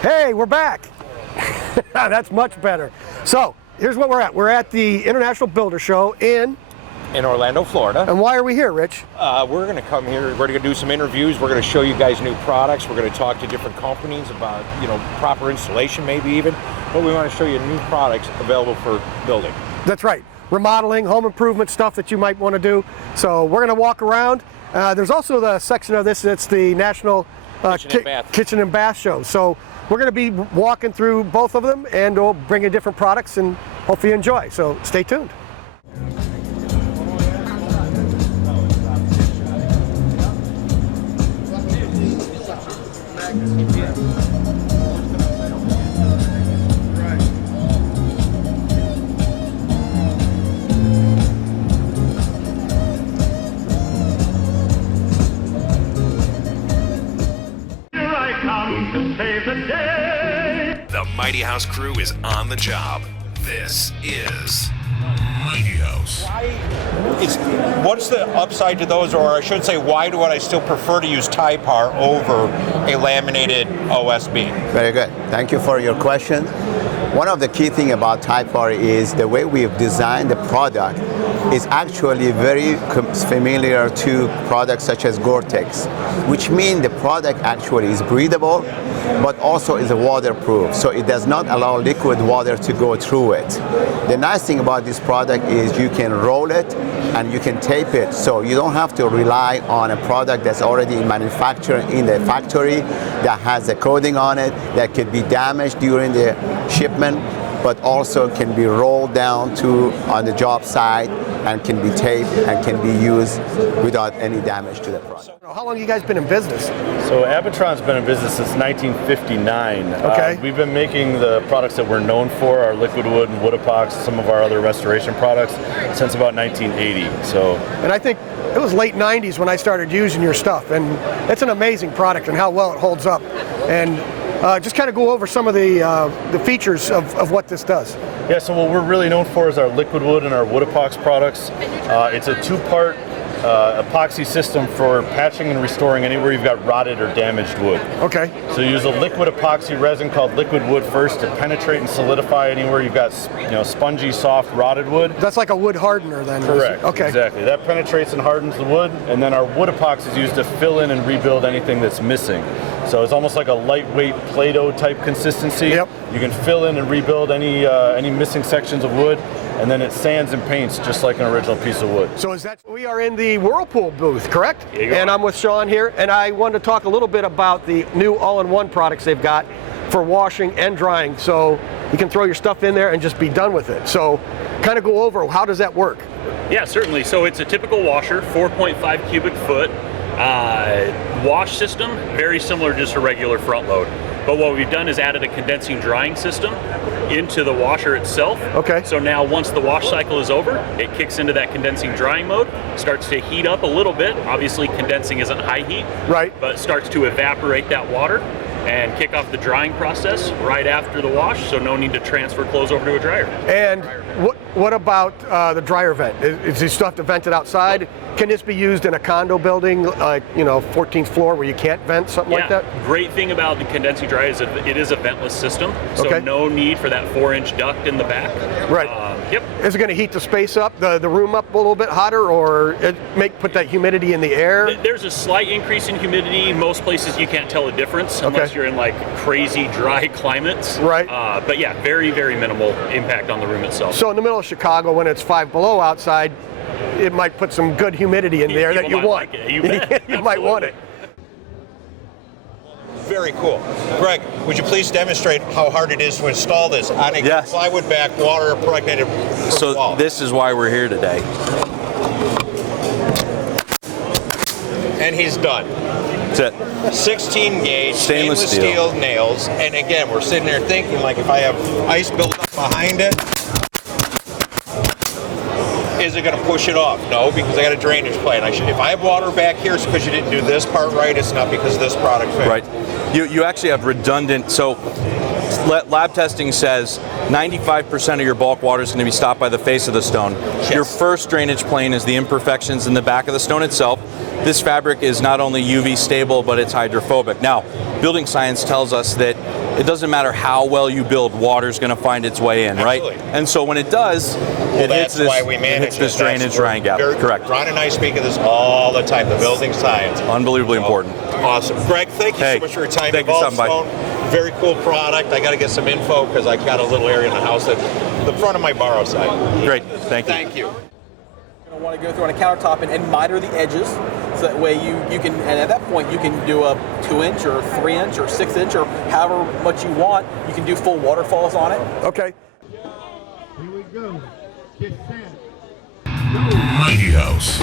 Hey, we're back. That's much better. So, here's what we're at. We're at the International Builder Show in Orlando, Florida. And why are we here, Rich? We're going to come here. We're going to do some interviews. We're going to show you guys new products. We're going to talk to different companies about, proper installation, maybe even. But we want to show you new products available for building. That's right. Remodeling, home improvement stuff that you might want to do. So we're going to walk around. There's also the section of this that's the National Kitchen and Bath Show. So we're going to be walking through both of them, and we'll bring you different products and hopefully you enjoy. So stay tuned. The Mighty House crew is on the job. This is Mighty House. What's the upside to those, or I should say, why do I still prefer to use Typar over a laminated OSB? Very good. Thank you for your question. One of the key things about Typar is the way we've designed the product is actually very familiar to products such as Gore-Tex, which means the product actually is breathable, but also is waterproof, so it does not allow liquid water to go through it. The nice thing about this product is you can roll it and you can tape it, so you don't have to rely on a product that's already manufactured in the factory that has a coating on it that could be damaged during the shipment, but also can be rolled down to on the job site and can be taped and can be used without any damage to the product. How long have you guys been in business? So Abatron's been in business since 1959. Okay. We've been making the products that we're known for, our liquid wood and wood epoxy, some of our other restoration products, since about 1980. And I think it was late 90s when I started using your stuff, and it's an amazing product and how well it holds up. And just kind of go over some of the features of what this does. Yeah, so what we're really known for is our liquid wood and our wood epoxy products. It's a two-part epoxy system for patching and restoring anywhere you've got rotted or damaged wood. Okay. So you use a liquid epoxy resin called liquid wood first to penetrate and solidify anywhere you've got spongy, soft, rotted wood. That's like a wood hardener then? Correct. Okay. Exactly. That penetrates and hardens the wood, and then our wood epoxy is used to fill in and rebuild anything that's missing. So it's almost like a lightweight Play-Doh type consistency. Yep. You can fill in and rebuild any missing sections of wood, and then it sands and paints just like an original piece of wood. So we are in the Whirlpool booth, correct? Yeah, and I'm with Sean here, and I wanted to talk a little bit about the new all-in-one products they've got for washing and drying. So you can throw your stuff in there and just be done with it. So kind of go over, how does that work? Yeah, certainly. So it's a typical washer, 4.5 cubic foot. Wash system, very similar to just a regular front load. But what we've done is added a condensing drying system into the washer itself. Okay. So now once the wash cycle is over, it kicks into that condensing drying mode, starts to heat up a little bit. Obviously condensing isn't high heat, right? But starts to evaporate that water and kick off the drying process right after the wash, so no need to transfer clothes over to a dryer. And what about the dryer vent? Is you still have to vent it outside? Can this be used in a condo building, like 14th floor where you can't vent, something like that? Great thing about the condensing dryer is it is a ventless system, so no need for that 4-inch duct in the back. Right. Yep. Is it going to heat the space up, the room up a little bit hotter, or put that humidity in the air? There's a slight increase in humidity. Most places you can't tell a difference unless you're in like crazy dry climates. Right. But yeah, very, very minimal impact on the room itself. So in the middle of Chicago, when it's 5 below outside, it might put some good humidity in there that you want. Like it. You bet. You might want it. Very cool. Greg, would you please demonstrate how hard it is to install this on a plywood back, water impregnated wall? This is why we're here today. And he's done. That's it. 16 gauge stainless steel nails, and again, we're sitting there thinking, like, if I have ice built up behind it, is it going to push it off? No, because I got a drainage plan. If I have water back here, it's because you didn't do this part right. It's not because this product failed. Right. You actually have redundant. So lab testing says 95% of your bulk water is going to be stopped by the face of the stone. Yes. Your first drainage plane is the imperfections in the back of the stone itself. This fabric is not only UV stable, but it's hydrophobic. Now, building science tells us that it doesn't matter how well you build, water's going to find its way in, Absolutely. right? And so when it does, it hits That's why we it manage hits this it. drainage drying gap. Correct. Ron and I speak of this all the time, the building science. Unbelievably important. Awesome. Greg, thank you so much for your time. Thank you for stopping by. Very cool product. I got to get some info because I got a little area in the house at the front of my borrow side. Great. Thank you. Thank you. You're going to want to go through on a countertop and miter the edges, so that way you can, and at that point you can do a 2-inch or 3-inch or 6-inch or however much you want. You can do full waterfalls on it. Okay. Here we go. Get set. Mighty House.